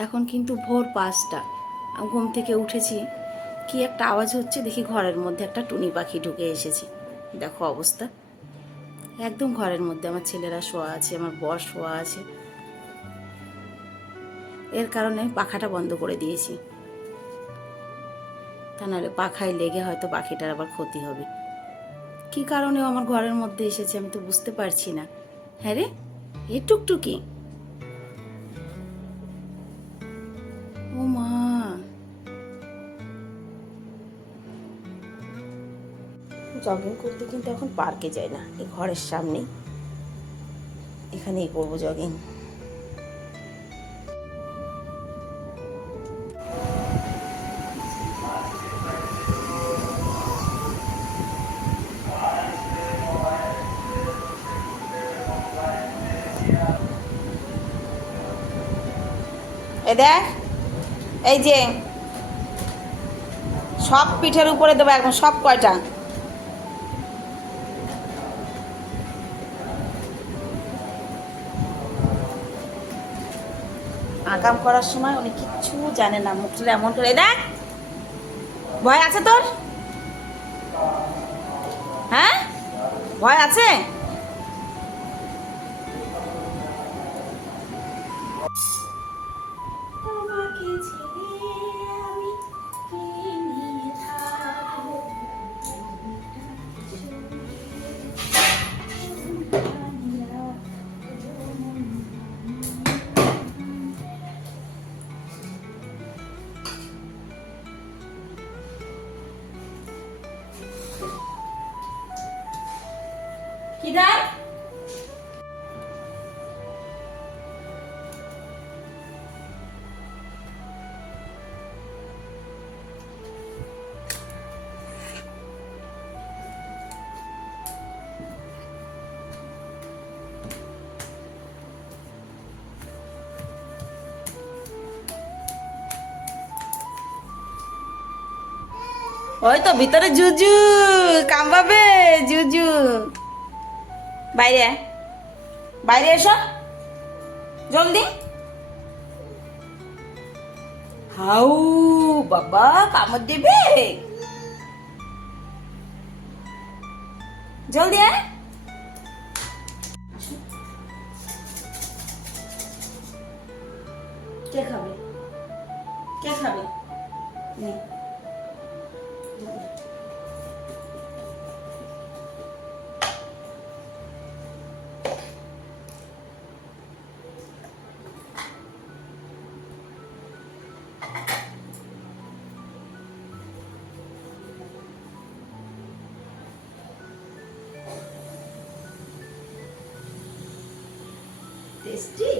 এখন কিন্তু ভোর পাঁচটা। ঘুম থেকে উঠেছি, কি একটা আওয়াজ হচ্ছে, দেখি ঘরের মধ্যে একটা টুনি পাখি ঢুকে এসেছে। দেখো অবস্থা। একদম ঘরের মধ্যে আমার ছেলেরা শোয়া আছে, আমার বর শোয়া আছে। এর কারণে পাখাটা বন্ধ করে দিয়েছি। তা নাহলে পাখায় লেগে হয়তো পাখিটার আবার ক্ষতি হবে। কি কারণেও আমার ঘরের মধ্যে এসেছে আমি তো বুঝতে পারছি না। হ্যাঁ রে, এ টুকটুকি। জগিং করতে কিন্তু এখন পার্কে যাই না, এই ঘরের সামনেই এখানেই করব জগিং এ দেখ, এই যে সব পিঠের উপরে দেবো একদম, সব কয়টা? আগাম করার সময় উনি কিচ্ছু জানে না মুখটা এমন করে, দেখ, ভয় আছে তোর? হ্যাঁ? ভয় আছে? ওই তো ভিতরে জুজু কামবাবে জুজু। বাইরে। বাইরে এসো। জলদি। হাউ, বাবা, কামড় দেবে। জলদি আয়। কে খাবে? কে খাবে? নে। tasty.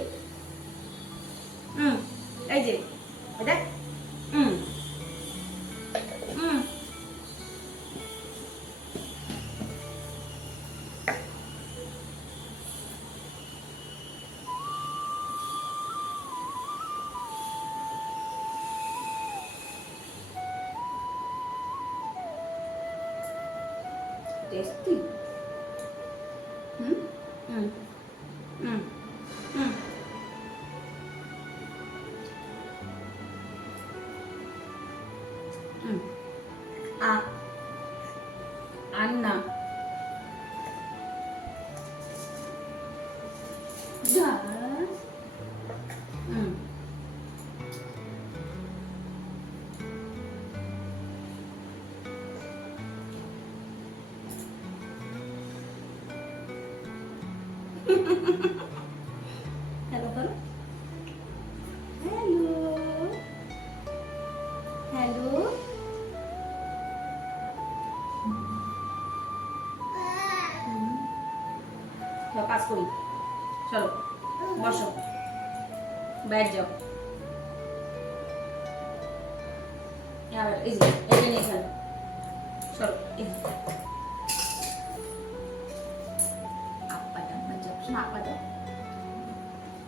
টেস্টি হুম হুম হুম হ্যালো করো হ্যালো। হ্যালো। চলো, কাজ করি। চলো, বসো। বাইরে যাও। আর এই যে, এটা নিয়ে খেলো। চলো ಹಾಕೋದು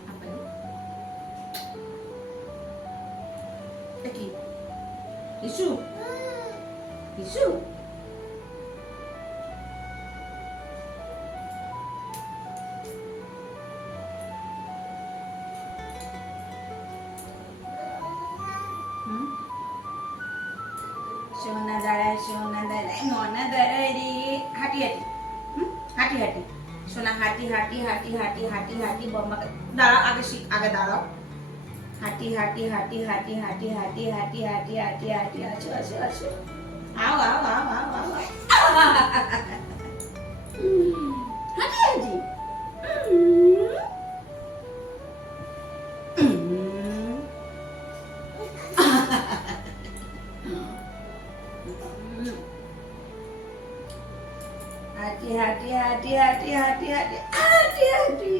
ಹಾಕೋದು ಅಕ್ಕಿ ಇಶು ಇಶು સોના દાડા સોના દાડા નોના દાડા રે હાટી હાટી હાટી હાટી হুম হাঁটি হাঁটি সোনা হাঁটি হাঁটি হাঁটি হাঁটি হাঁটি হাঁটি বম্মাকে দাঁড়াও আগে শিখ আগে দাঁড়াও হাঁটি হাঁটি হাঁটি হাঁটি হাঁটি হাঁটি হাঁটি হাঁটি হাঁটি হাঁটি আসো আসো আসো আও আও আও আও আও আও। হাঁটি হাঁটি। হাঁটি হাঁটি হাঁটি হাঁটি হাঁটি হাঁটি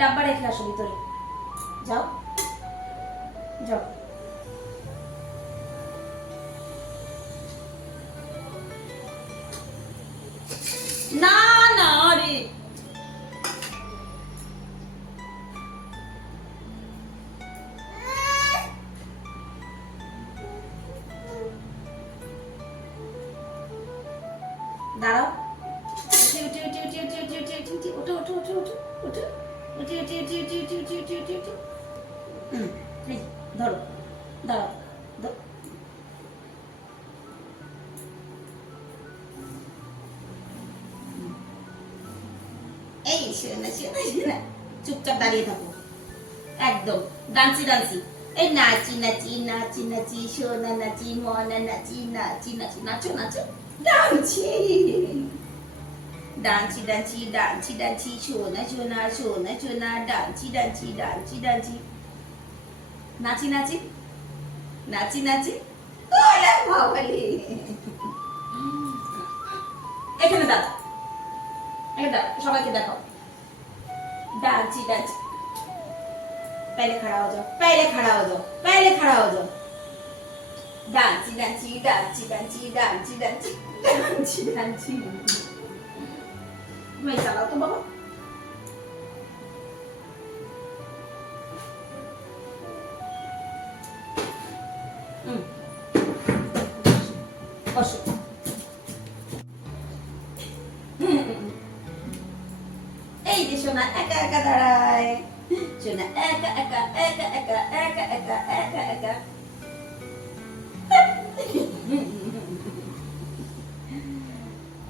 ডাব্বা রেখে আসো ভিতরে। যাও। যাও। দাঁড়াও উঠি উঠি উঠি উঠি উঠি উঠি উঠি উঠি উঠি ওঠো ওঠো ওঠো ওঠো ওঠো উঠি উঠি উঠি উঠি উঠি উঠি উঠি উঠি উঠি হুম এই ধরো দাঁড়াও শোনা চুপচাপ দাঁড়িয়ে থাকো একদম ডান্সি ডান্সি এই নাচি নাচি নাচি নাচি সোনা নাচি মনা নাচি নাচি নাচি নাচো নাচো ডান্সি ডান্সি ডান্সি ডান্সি ডান্সি সোনা সোনা সোনা সোনা ডান্সি ডান্সি ডান্সি ডান্সি নাচি নাচি নাচি নাচি ওরে বাবালে এখানে দাদা এখানে দাদা সবাইকে দেখাও डांसी डांस पहले खड़ा हो जाओ पहले खड़ा हो जाओ पहले खड़ा हो जाओ ডান্সি ডান্সি ডান্সি ডান্সি ডান্সি ডান্সি ডান্সি ডান্সি এই যে সোনা একা একা দাঁড়ায় সোনা একা একা একা একা একা একা একা একা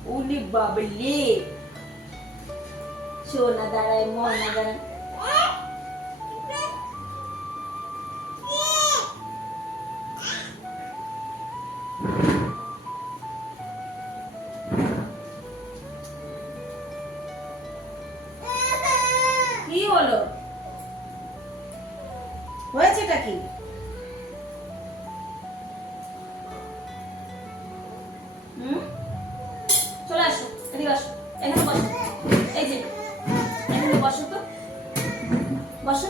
উনি বাবলি সোনা দাঁড়ায় মনা দাঁড়ায় এদিকে আসো। এখানে বসো। এই যে এখানে বসো তো। বসো।